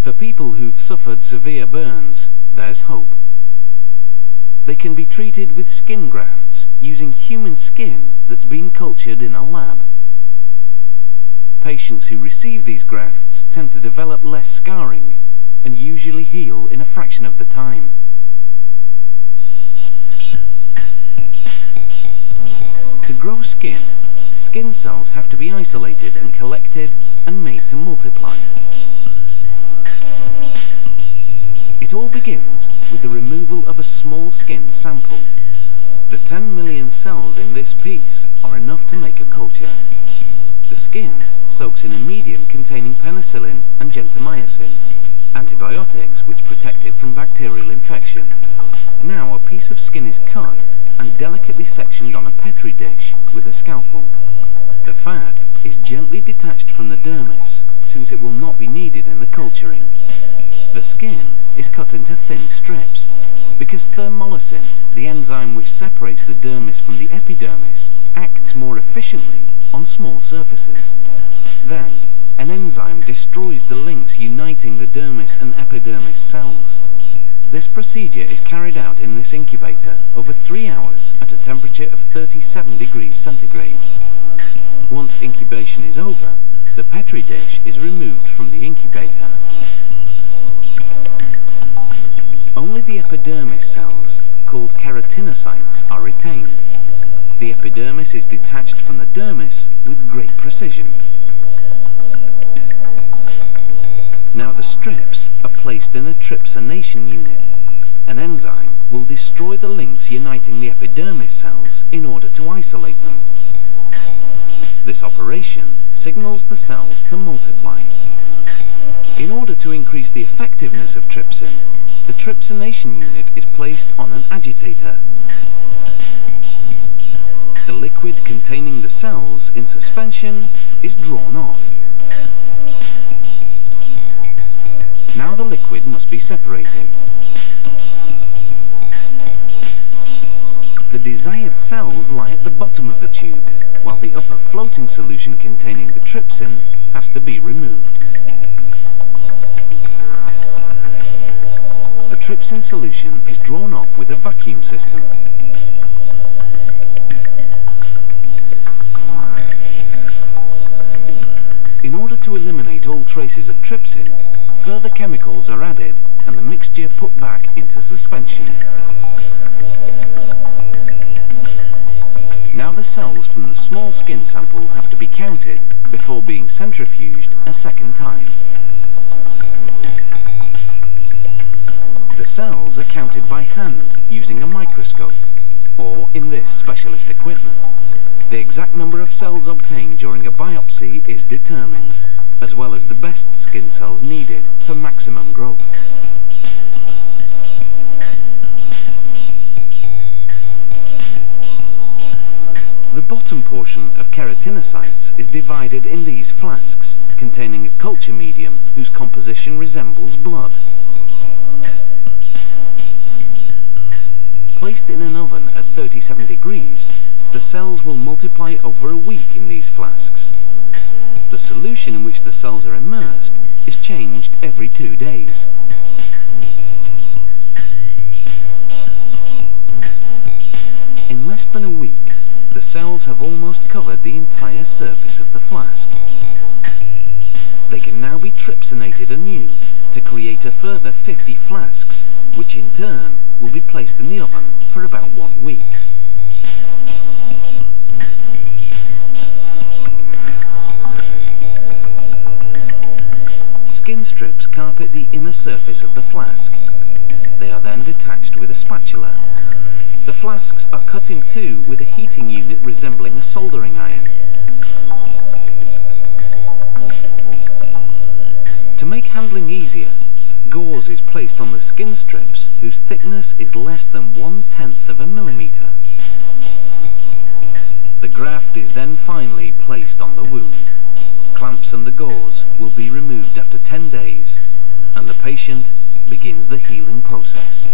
For people who've suffered severe burns, there's hope. They can be treated with skin grafts using human skin that's been cultured in a lab. Patients who receive these grafts tend to develop less scarring and usually heal in a fraction of the time. To grow skin, skin cells have to be isolated and collected and made to multiply. It all begins with the removal of a small skin sample. The 10 million cells in this piece are enough to make a culture. The skin soaks in a medium containing penicillin and gentamicin, antibiotics which protect it from bacterial infection. Now a piece of skin is cut and delicately sectioned on a Petri dish with a scalpel. The fat is gently detached from the dermis, since it will not be needed in the culturing. The skin is cut into thin strips, because thermolysin, the enzyme which separates the dermis from the epidermis, acts more efficiently on small surfaces. Then, an enzyme destroys the links uniting the dermis and epidermis cells. This procedure is carried out in this incubator over 3 hours at a temperature of 37 degrees centigrade. Once incubation is over, the Petri dish is removed from the incubator. Only the epidermis cells, called keratinocytes, are retained. The epidermis is detached from the dermis with great precision. Now the strips are placed in a trypsination unit. An enzyme will destroy the links uniting the epidermis cells in order to isolate them. This operation signals the cells to multiply. In order to increase the effectiveness of trypsin, the trypsination unit is placed on an agitator. The liquid containing the cells in suspension is drawn off. Now the liquid must be separated. The desired cells lie at the bottom of the tube, while the upper floating solution containing the trypsin has to be removed. The trypsin solution is drawn off with a vacuum system. In order to eliminate all traces of trypsin, further chemicals are added and the mixture put back into suspension. Now the cells from the small skin sample have to be counted before being centrifuged a second time. The cells are counted by hand using a microscope, or in this specialist equipment. The exact number of cells obtained during a biopsy is determined, as well as the best skin cells needed for maximum growth. The bottom portion of keratinocytes is divided in these flasks, containing a culture medium whose composition resembles blood. Placed in an oven at 37 degrees, the cells will multiply over a week in these flasks. The solution in which the cells are immersed is changed every 2 days. In less than a week, the cells have almost covered the entire surface of the flask. They can now be trypsinated anew to create a further 50 flasks, which in turn will be placed in the oven for about 1 week. Skin strips carpet the inner surface of the flask. They are then detached with a spatula. The flasks are cut in two with a heating unit resembling a soldering iron. To make handling easier, gauze is placed on the skin strips whose thickness is less than 1/10 of a millimeter. The graft is then finally placed on the wound. Clamps and the gauze will be removed after 10 days, and the patient begins the healing process.